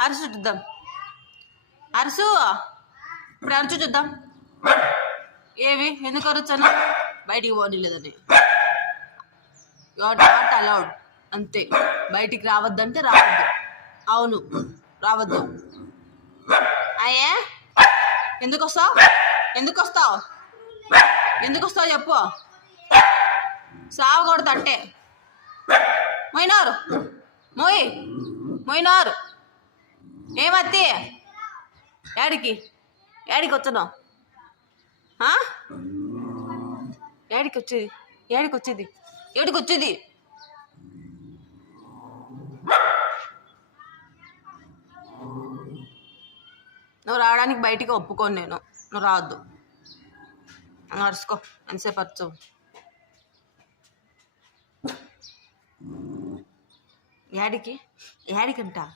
అరుసు చూద్దాం. అరుసు ఇప్పుడు అరుచు చూద్దాం. ఏవి ఎందుకు అరుచాను? బయటికి పోనీలేదని. You are not allowed. అంతే. బయటికి రావద్దంటే రావద్దు. అవును, రావద్దు. అయ్యే ఎందుకు వస్తావు? ఎందుకు వస్తావు? ఎందుకు వస్తావు చెప్పు. సావకూడదు అంటే మోయినారు. మోయినారు. ఏమత్తి ఏడికి వచ్చావు? ఏడికి వచ్చేది? నువ్వు రావడానికి బయటికి ఒప్పుకోను నేను. నువ్వు రావద్దు. అరుచుకో. ఎంతసేపు అరుచు. ఏడికంట